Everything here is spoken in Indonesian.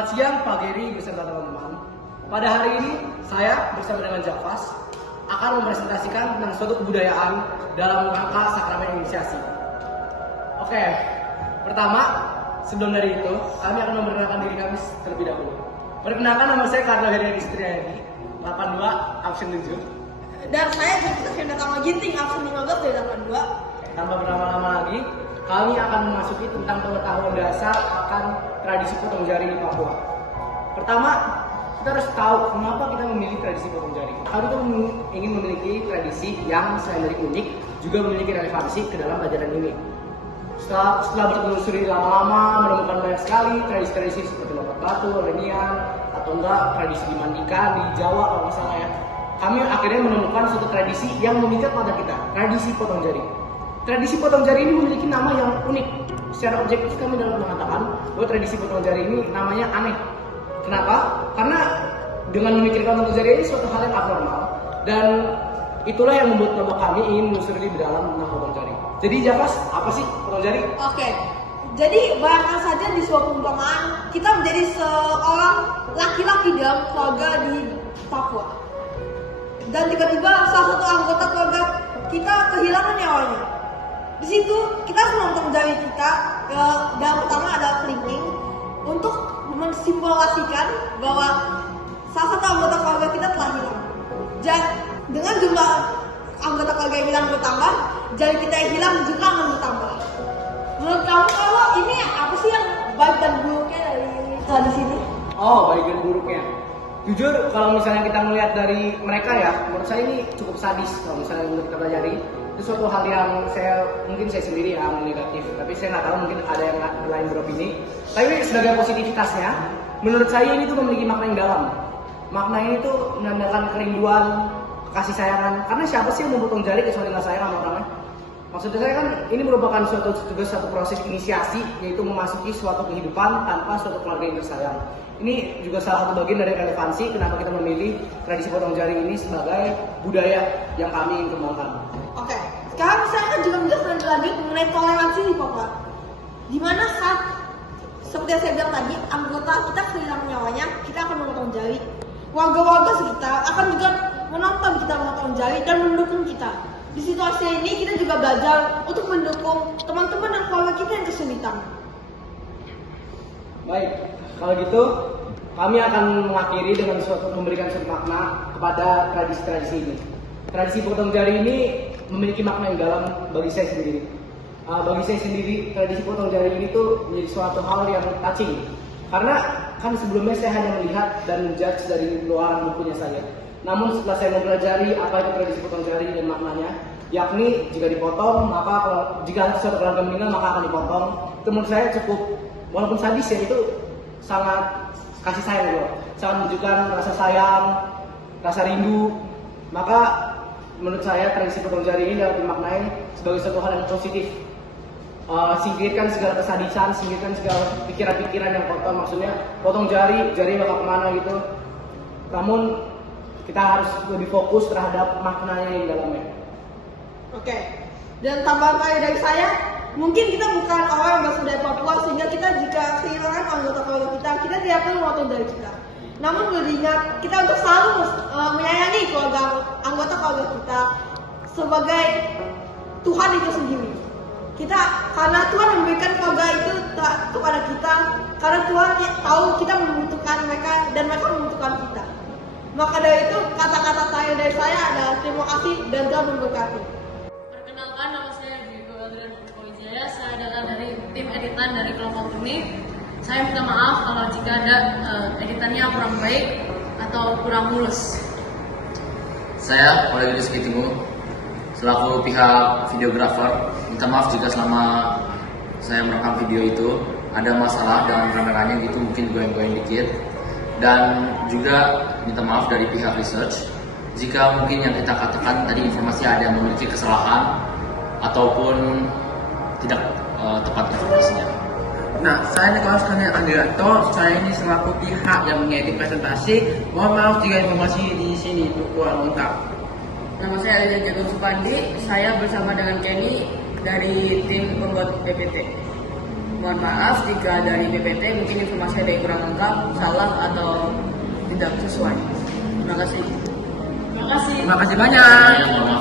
Selamat siang Pak Geri beserta teman-teman. Pada hari ini saya bersama dengan Javas akan mempresentasikan tentang suatu kebudayaan dalam rangka sakramen inisiasi. Oke, pertama sebelum dari itu kami akan memperkenalkan diri kami terlebih dahulu. Perkenalkan, nama saya Karlo Heriadi Sutriadi, 82 absen 7. Dan saya Jessica Fiandatama Ginting, absen 15 dari 82. Tanpa berlama-lama lagi, kami akan memasuki tentang pengetahuan dasar akan tradisi potong jari di Papua. Pertama, kita harus tahu mengapa kita memilih tradisi potong jari. Kami itu ingin memiliki tradisi yang selain dari unik, juga memiliki relevansi ke dalam pelajaran ini. Setelah bertelusuri lama-lama, menemukan banyak sekali tradisi-tradisi seperti lompat batu, lenian, atau enggak tradisi dimandikan di Jawa kalau nggak salah ya. Kami akhirnya menemukan suatu tradisi yang memikat pada kita, tradisi potong jari. Tradisi potong jari ini memiliki nama yang unik. Secara objektif kami dapat mengatakan bahwa tradisi potong jari ini namanya aneh. Kenapa? Karena dengan memikirkan potong jari ini suatu hal yang abnormal, dan itulah yang membuat kelompok kami ingin menelusuri di dalam tentang potong jari. Jadi Javas, apa sih potong jari? Oke, jadi bayangkan saja di suatu perumpamaan kita menjadi seorang laki-laki dalam keluarga di Papua. Dan tiba-tiba salah satu anggota keluarga kita kehilangan nyawanya. Di situ kita harus memotong jari kita. Dan pertama ada kelingking untuk mensimbolasikan bahwa salah satu anggota keluarga kita telah hilang. Dan dengan jumlah anggota keluarga yang hilang bertambah, jari kita yang hilang juga akan bertambah. Menurut kamu kalau ini apa sih yang baik dan buruknya dari tradisi ini? Oh, baik dan buruknya. Jujur, kalau misalnya kita melihat dari mereka ya, menurut saya ini cukup sadis kalau misalnya untuk kita pelajari. Itu suatu hal yang mungkin saya sendiri yang negatif, tapi saya nggak tahu, mungkin ada yang lain beropini. Tapi sebagai positivitasnya, menurut saya ini tuh memiliki makna yang dalam. Makna ini tuh menandakan kerinduan, kasih sayangan. Karena siapa sih yang memotong jari kecuali nggak sayang sama orangnya? Maksudnya saya kan ini merupakan suatu proses inisiasi, yaitu memasuki suatu kehidupan tanpa suatu keluarga yang tersayang. Ini juga salah satu bagian dari relevansi kenapa kita memilih tradisi potong jari ini sebagai budaya yang kami ingin kembangkan. Oke, sekarang saya akan juga menjelaskan lagi mengenai toleransi di Papua. Dimana saat seperti yang saya bilang tadi, anggota kita kehilangan nyawanya, kita akan memotong jari. Warga-warga sekitar akan juga menonton kita memotong jari dan mendukung kita. Di situasi ini kita juga belajar untuk mendukung teman-teman dan keluarga kita yang kesulitan. Baik, kalau gitu kami akan mengakhiri dengan memberikan suatu makna kepada tradisi-tradisi ini. Tradisi potong jari ini memiliki makna yang dalam bagi saya sendiri. Bagi saya sendiri, tradisi potong jari ini tuh menjadi suatu hal yang touching. Karena kan sebelumnya saya hanya melihat dan menjudge dari luar bukunya saja. Namun setelah saya mempelajari apa itu tradisi potong jari dan maknanya, yakni jika dipotong, jika suatu keluarga meninggal maka akan dipotong. Itu menurut saya cukup, walaupun sadis ya, itu sangat kasih sayang loh. Sangat menunjukkan rasa sayang, rasa rindu. Maka menurut saya tradisi potong jari ini dapat dimaknai sebagai suatu hal yang positif. Singkirkan segala kesadisan, singkirkan segala pikiran-pikiran yang kotor. Maksudnya potong jari bakal kemana gitu. Namun kita harus lebih fokus terhadap maknanya yang dalamnya. Oke, dan tambahan dari saya, mungkin kita bukan orang yang berasal dari Papua, sehingga kita jika kehilangan anggota keluarga kita tidak perlu memotong jari kita. Namun perlu diingat, kita untuk selalu menyayangi anggota keluarga kita sebagai Tuhan itu sendiri. Karena Tuhan memberikan keluarga itu kepada kita, karena Tuhan tahu kita membutuhkan mereka dan mereka membutuhkan kita. Maka dari itu kata-kata dari saya adalah terima kasih dan Tuhan memberkati. Perkenalkan, nama saya Diego Adrian Wijaya. Saya adalah dari tim editan dari kelompok kami. Saya minta maaf kalau jika ada editannya kurang baik atau kurang mulus. Saya Oleh Yudis Kitimu, selaku pihak videografer, minta maaf jika selama saya merekam video itu ada masalah dengan kameranya gitu, mungkin goyang-goyang dikit. Dan juga minta maaf dari pihak research jika mungkin yang kita katakan tadi informasi ada yang memiliki kesalahan ataupun tidak tepat informasinya. Nah, saya Nicholas Kania Andrianto, saya ini selaku pihak yang mengedit presentasi. Mohon maaf jika informasi di sini itu kurang lengkap. Nama saya Alina Jagung Supandi. Saya bersama dengan Kenny dari tim pembuat PPT. Mohon maaf jika dari BPT mungkin informasi ada yang kurang lengkap, salah atau tidak sesuai. Terima kasih. Terima kasih. Terima kasih banyak. Mohon maaf